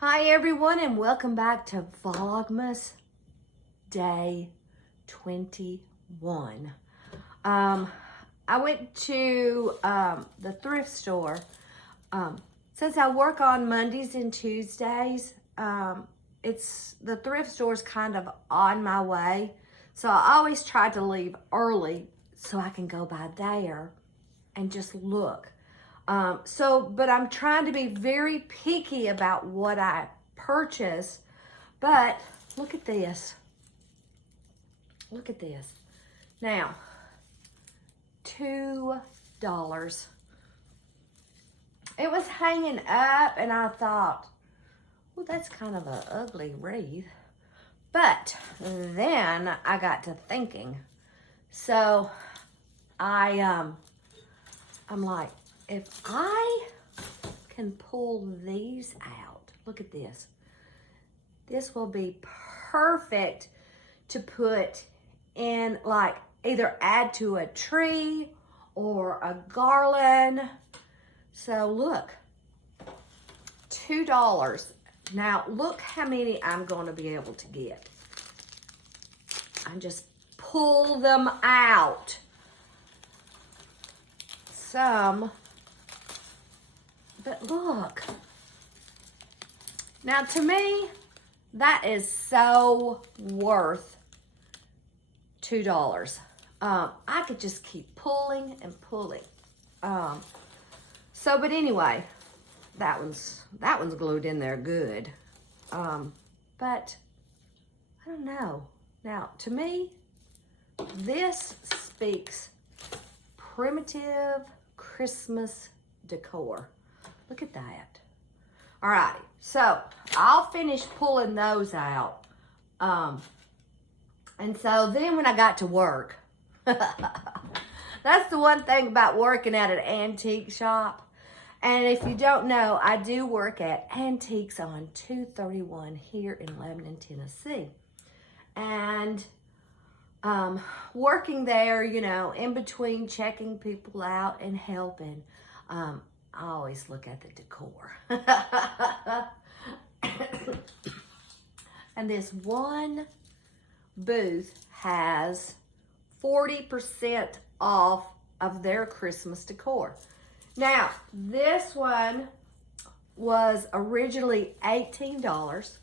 Hi everyone, and welcome back to Vlogmas Day 21. I went to the thrift store. Since I work on Mondays and Tuesdays, the thrift store's kind of on my way. So I always try to leave early so I can go by there and just look. But I'm trying to be very picky about what I purchase. But look at this. Look at this. Now, $2. It was hanging up and I thought, well, that's kind of an ugly wreath. But then I got to thinking. So I'm like, if I can pull these out, look at this. This will be perfect to put in, like, either add to a tree or a garland. So look, $2. Now look how many I'm going to be able to get. I just pull them out. Some. But look, now to me, that is so worth $2. I could just keep pulling and pulling. But anyway, that one's glued in there good. But I don't know. Now, to me, this speaks primitive Christmas decor. Look at that. All right, so I'll finish pulling those out. And so then when I got to work, that's the one thing about working at an antique shop. And if you don't know, I do work at Antiques on 231 here in Lebanon, Tennessee. And working there, you know, in between checking people out and helping, I always look at the decor. And this one booth has 40% off of their Christmas decor. Now, this one was originally $18,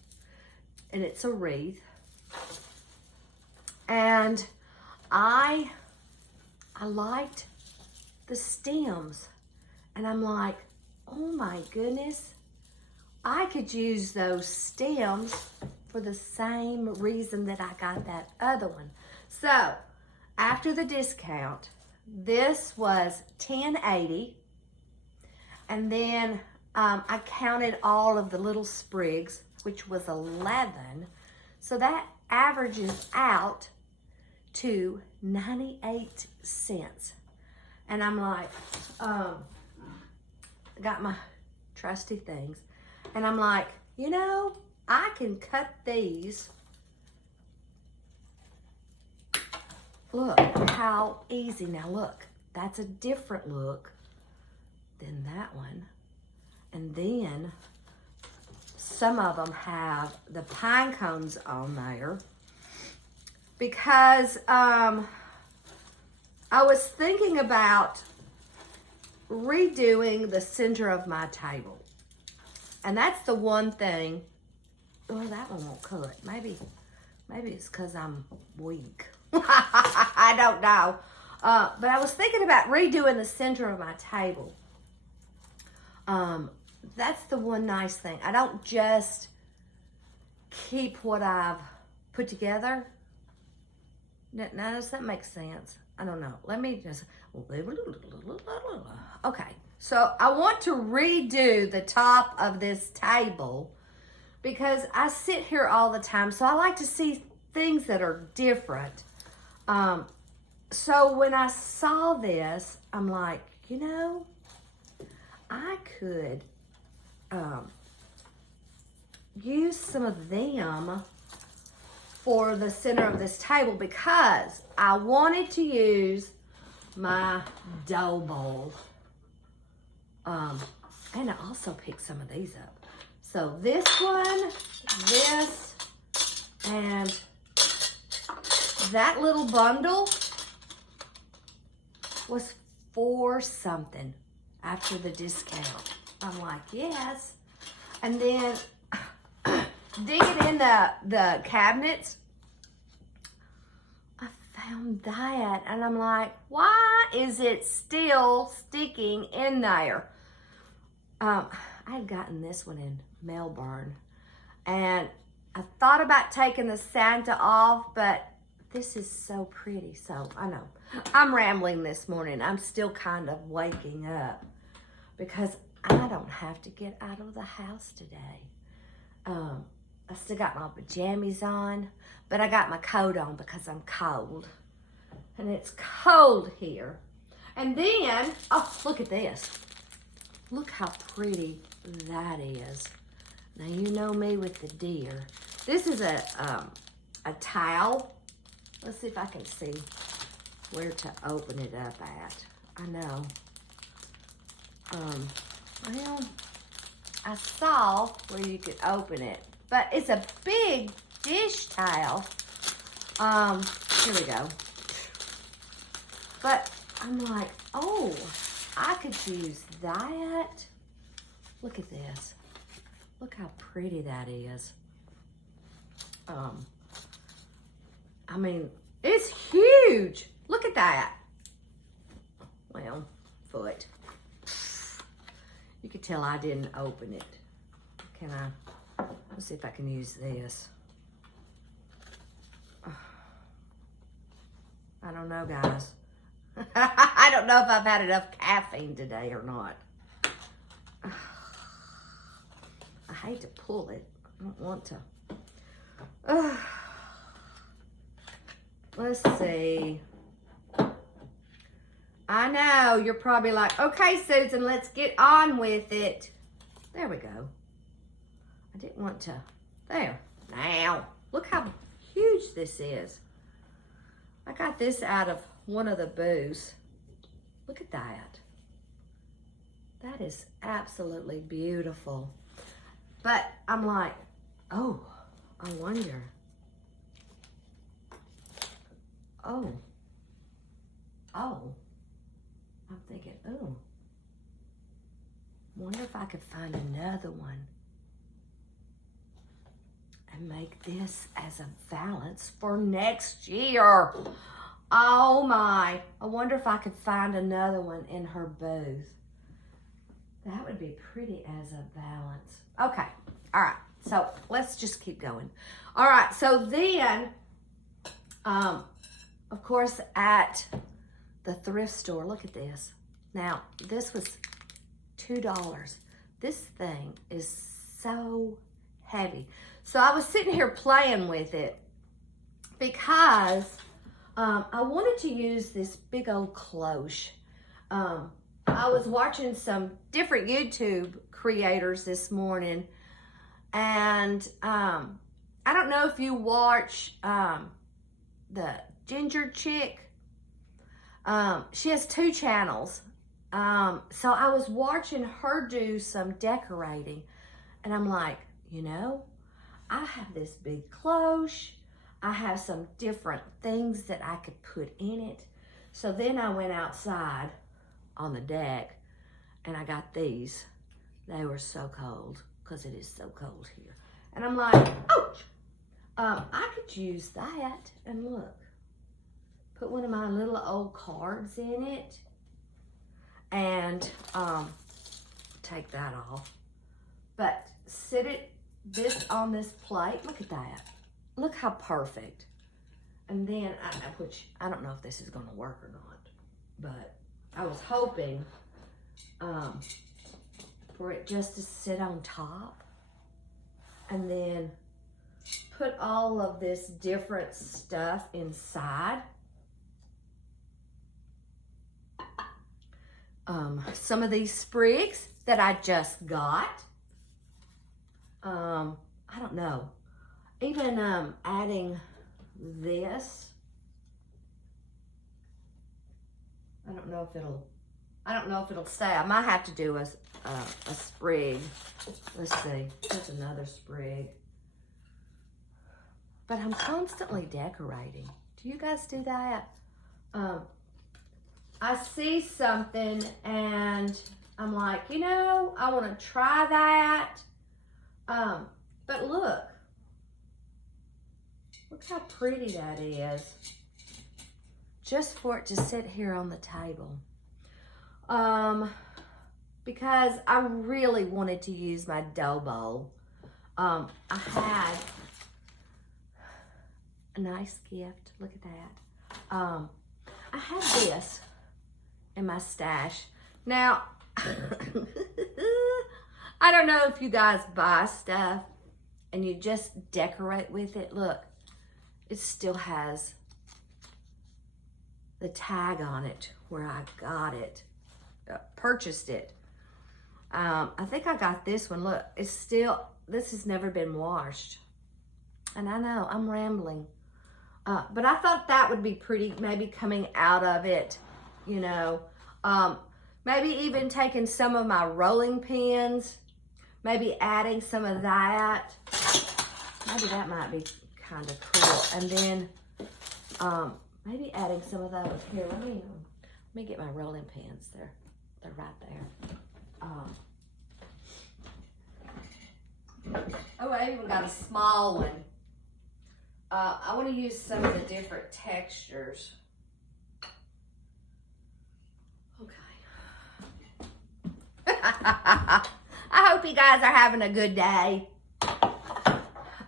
and it's a wreath. And I liked the stems. And I'm like, oh my goodness, I could use those stems for the same reason that I got that other one. So, after the discount, this was $10.80. And then I counted all of the little sprigs, which was 11. So that averages out to 98 cents. And I'm like, I got my trusty things. And I'm like, you know, I can cut these. Look how easy. Now look, that's a different look than that one. And then some of them have the pine cones on there because I was thinking about redoing the center of my table. And that's the one thing. Oh, that one won't cut. Maybe it's because I'm weak. I don't know. But I was thinking about redoing the center of my table. That's the one nice thing. I don't just keep what I've put together. Now, does that make sense? I don't know. Let me just... Okay. So I want to redo the top of this table because I sit here all the time. So I like to see things that are different. So when I saw this, I'm like, you know, I could use some of them for the center of this table because I wanted to use my dough bowl. And I also picked some of these up. So this one, this, and that little bundle was $4 something after the discount. I'm like, yes. And then digging in the cabinets, I found that, and I'm like, why is it still sticking in there? I had gotten this one in Melbourne, and I thought about taking the Santa off, but this is so pretty. So I know I'm rambling this morning. I'm still kind of waking up because I don't have to get out of the house today. I still got my pajamas on, but I got my coat on because I'm cold. And it's cold here. And then, oh, look at this. Look how pretty that is. Now, you know me with the deer. This is a towel. Let's see if I can see where to open it up at. I know. Well, I saw where you could open it, but it's a big dish towel. Here we go. But I'm like, oh, I could use that. Look at this. Look how pretty that is. I mean, it's huge. Look at that. Well, foot. You could tell I didn't open it. Can I? Let's see if I can use this. I don't know, guys. I don't know if I've had enough caffeine today or not. I hate to pull it. I don't want to. Let's see. I know, you're probably like, okay, Susan, let's get on with it. There we go. I didn't want to. There. Now, look how huge this is. I got this out of one of the booths. Look at that. That is absolutely beautiful. But I'm like, oh, I wonder. Oh. I'm thinking, oh. Wonder if I could find another one and make this as a valance for next year. Oh my. I wonder if I could find another one in her booth. That would be pretty as a balance. Okay. All right. So let's just keep going. All right. So then, of course, at the thrift store, look at this. Now, this was $2. This thing is so heavy. So I was sitting here playing with it because I wanted to use this big old cloche. I was watching some different YouTube creators this morning, and I don't know if you watch the Ginger Chick. She has 2 channels. So I was watching her do some decorating, and I'm like, you know, I have this big cloche. I have some different things that I could put in it. So then I went outside on the deck and I got these. They were so cold because it is so cold here. And I'm like, ouch. I could use that, and look, put one of my little old cards in it and take that off. But sit this on this plate. Look at that. Look how perfect. And then, I don't know if this is going to work or not, but I was hoping for it just to sit on top and then put all of this different stuff inside. Some of these sprigs that I just got. I don't know. Even adding this. I don't know if it'll I don't know if it'll stay. I might have to do a sprig. Let's see. There's another sprig. But I'm constantly decorating. Do you guys do that? I see something and I'm like, you know, I want to try that. But look how pretty that is. Just for it to sit here on the table. Because I really wanted to use my dough bowl. I had a nice gift. Look at that. I had this in my stash. Now, I don't know if you guys buy stuff and you just decorate with it. Look, it still has the tag on it where I got it, purchased it. I think I got this one. Look, it's still, this has never been washed. And I know, I'm rambling. But I thought that would be pretty, maybe coming out of it, you know. Maybe even taking some of my rolling pins, maybe adding some of that. Maybe that might be kind of cool. And then maybe adding some of those. Here, let me get my rolling pins. They're right there. Oh, I even got a small one. I want to use some of the different textures. Okay. I hope you guys are having a good day.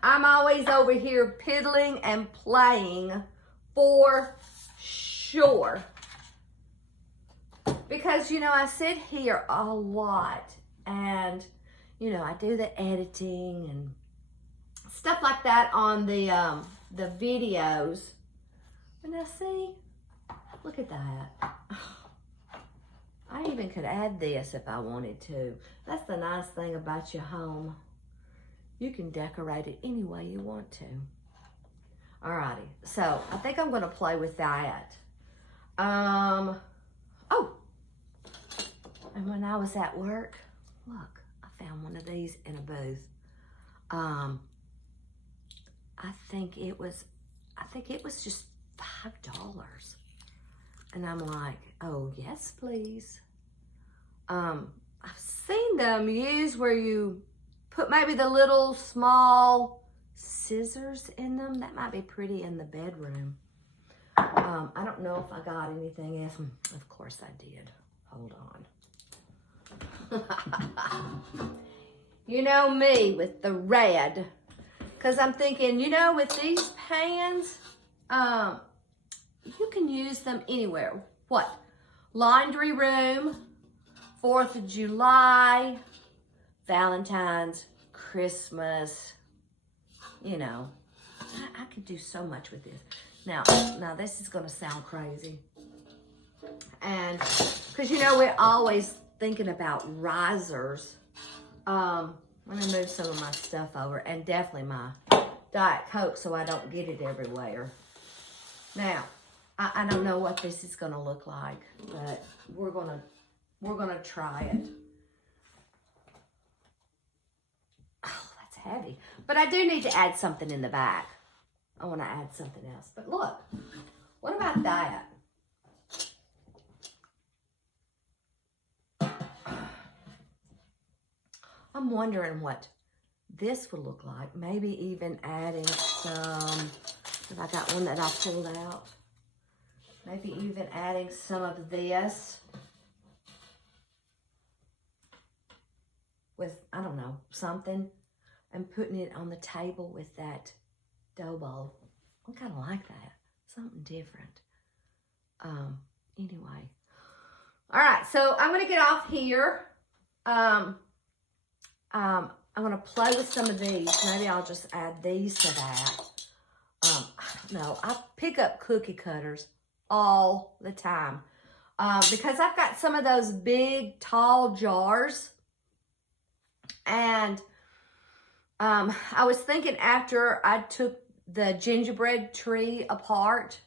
I'm always over here piddling and playing for sure. Because, you know, I sit here a lot and, you know, I do the editing and stuff like that on the videos. And now see, look at that. I even could add this if I wanted to. That's the nice thing about your home. You can decorate it any way you want to. Alrighty, so I think I'm gonna play with that. Oh, and when I was at work, look, I found one of these in a booth. I think it was just $5. And I'm like, oh, yes, please. I've seen them used where you put maybe the little small scissors in them. That might be pretty in the bedroom. I don't know if I got anything else. Of course I did. Hold on. You know me with the red. Because I'm thinking, you know, with these pans, you can use them anywhere. What? Laundry room, 4th of July, Valentine's, Christmas. You know, I could do so much with this. Now this is going to sound crazy. And because, you know, we're always thinking about risers. Let me move some of my stuff over, and definitely my Diet Coke so I don't get it everywhere. Now, I don't know what this is gonna look like, but we're gonna try it. Oh, that's heavy. But I do need to add something in the back. I want to add something else. But look, what about that? I'm wondering what this would look like. Maybe even adding some, if I got one that I pulled out. Maybe even adding some of this with, I don't know, something, and putting it on the table with that dough bowl. I kind of like that. Something different. Anyway. All right, so I'm going to get off here. I'm going to play with some of these. Maybe I'll just add these to that. No, I pick up cookie cutters all the time. Because I've got some of those big, tall jars. And I was thinking after I took the gingerbread tree apart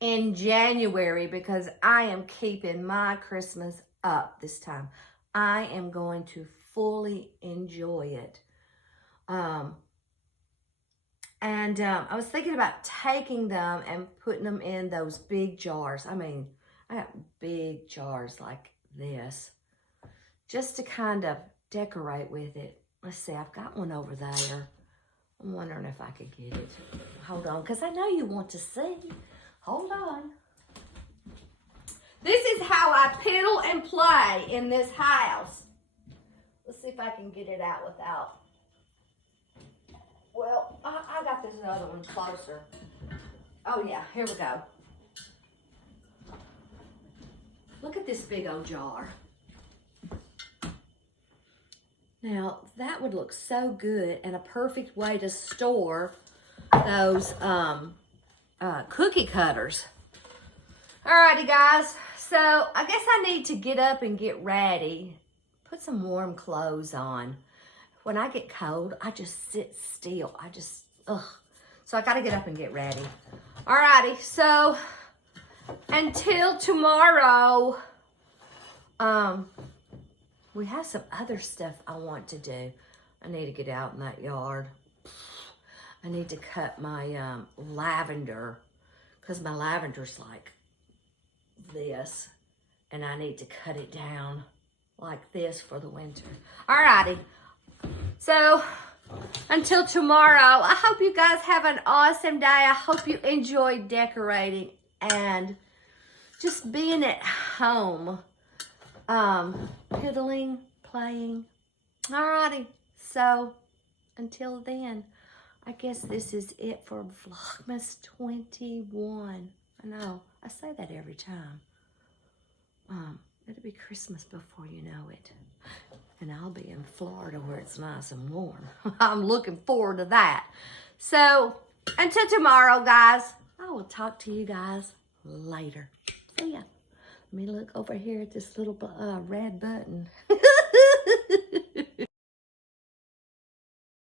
in January, because I am keeping my Christmas up this time. I am going to fully enjoy it. I was thinking about taking them and putting them in those big jars. I mean, I got big jars like this, just to kind of decorate with it. Let's see, I've got one over there. I'm wondering if I could get it. Hold on, because I know you want to see. Hold on. This is how I piddle and play in this house. Let's see if I can get it out without. Well, I got this other one closer. Oh yeah, here we go. Look at this big old jar. Now, that would look so good and a perfect way to store those cookie cutters. Alrighty, guys. So, I guess I need to get up and get ready. Put some warm clothes on. When I get cold, I just sit still. So, I got to get up and get ready. Alrighty. So, until tomorrow, we have some other stuff I want to do. I need to get out in that yard. I need to cut my lavender, because my lavender's like this, and I need to cut it down like this for the winter. Alrighty. So, until tomorrow, I hope you guys have an awesome day. I hope you enjoy decorating and just being at home. Piddling, playing. Alrighty. So, until then, I guess this is it for Vlogmas 21. I know, I say that every time. It'll be Christmas before you know it. And I'll be in Florida where it's nice and warm. I'm looking forward to that. So, until tomorrow, guys, I will talk to you guys later. See ya. Let me look over here at this little red button.